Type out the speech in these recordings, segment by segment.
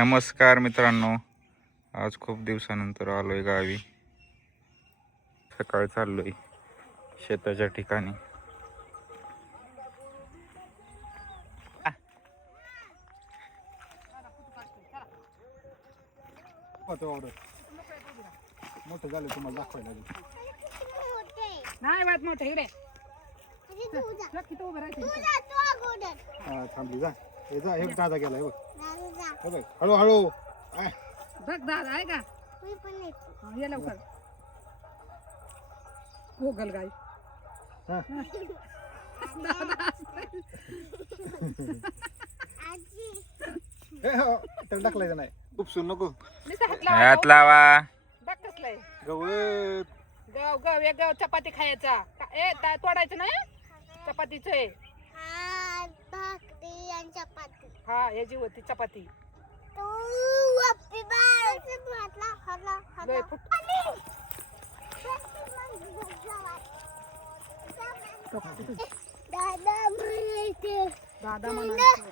नमस्कार मित्रांनो, आज खूप दिवसानंतर आलोय गावी. सकाळी चाललोय शेताच्या ठिकाणी. मोठे झाले तुम्हाला दाखवायला नाही वाट मोठे इकडे किती उभं राहायचं थांबली जा हे जा. हे दादा गेला हे बघ हळूहळू बघ दादा आहे का ये लवकर गोगल गाय त्याला टाकलायचं नाही उपसून नको हात लावा. बघ कसलंय गवत गाव गाव एक गाव चपाती खायचा ए तोडायचं नाही चपातीच आहे हा हे जी होती चपाती लय फुट दादा म्हणायचं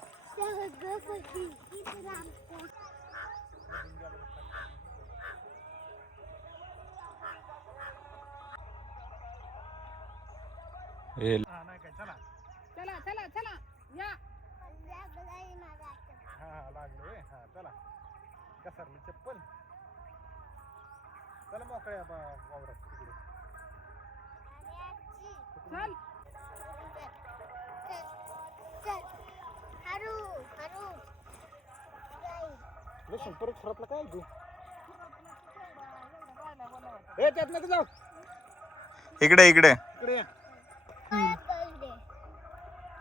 चला चला चला या लागलोय चला घसरली चप्पल चला मोकळ्या वावरात तिकडे चल लसूण परत फरकला काय तू ए त्यात नको जाऊ इकडे इकडे इकडे या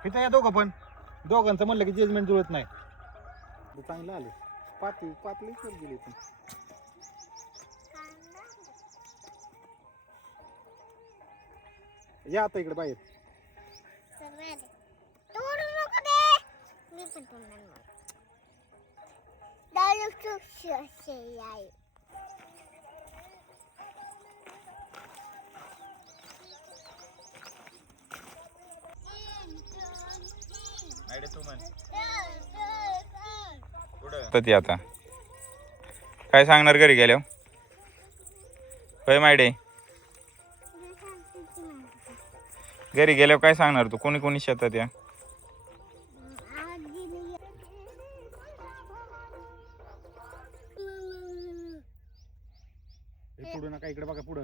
इथं या दोघं दोघांचं म्हणलं की जजमेंट जुळत नाही चांगलं आले पातळी गेली पण या आता इकडे बाहेर ती आता काय सांगणार घरी गेल्या होय मायडे? घरी गेल्यावर काय सांगणार तू? कोणी कोणी शेतात या? पुढे नका इकडे बघा पुढं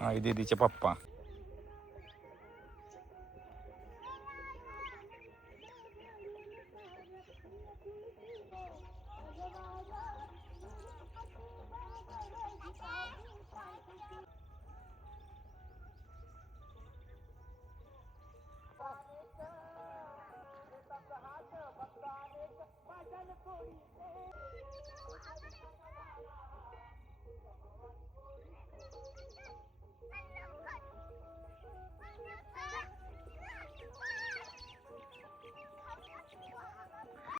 आई दीदीचे पप्पा